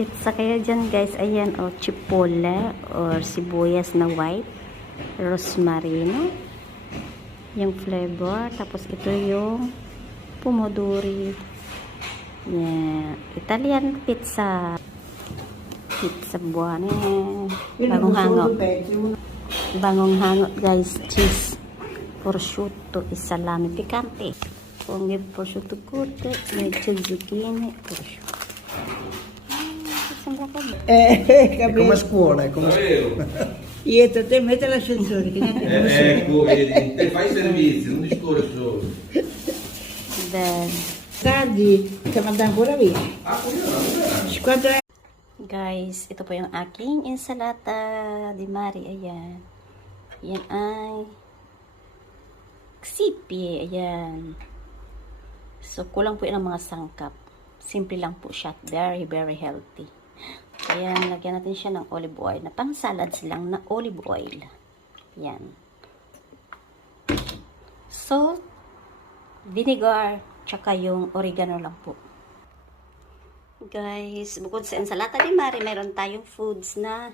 pizza kaya dyan guys. Ayan o, chipotle or sibuyas na white, rosmarino yung flavor, tapos ito yung pomodori. Yeah. Italian pizza buwan bagong hangot guys. Cheese, prosciutto, salami picante, kung may prosciutto kote, medyo zucchini, prosciutto. Sembra È come a scuola, è come a scuola. Pietro, te metti l'ascensore, che neanche Ecco, vedi, te fai servizio, non discorri solo. then tardi, stiamo andando ancora via. Ah, buona. Quanto è? guys, ito po yung aking insalata di Mari. Ayan. Yan ay ksipi. Ayan. So, kulang po yun ang mga sangkap. Simple lang po siya. Very, very healthy. Ayan, lagyan natin siya ng olive oil. Na pang salads lang na olive oil. Ayan. Salt, vinegar, tsaka yung oregano lang po. Guys, bukod sa ensalata ni Mari, mayroon tayong foods na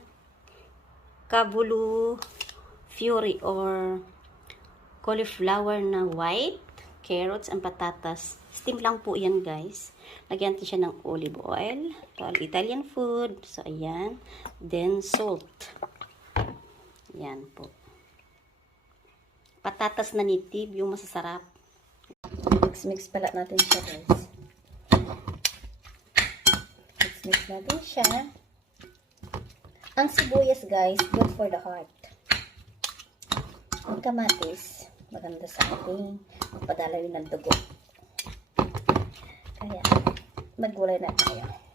kabulu fury or cauliflower na white, carrots, and patatas. Steam lang po yan guys. Lagyan natin siya ng olive oil. Ito, Italian food. So, ayan. Then, salt. Ayan po. Patatas na native, yung masasarap. Mix pala natin siya guys. Mix natin siya. Ang sibuyas guys, good for the heart. Ang kamatis, maganda sa ating magpadala yun ng dugo. Kaya, maggulay na tayo.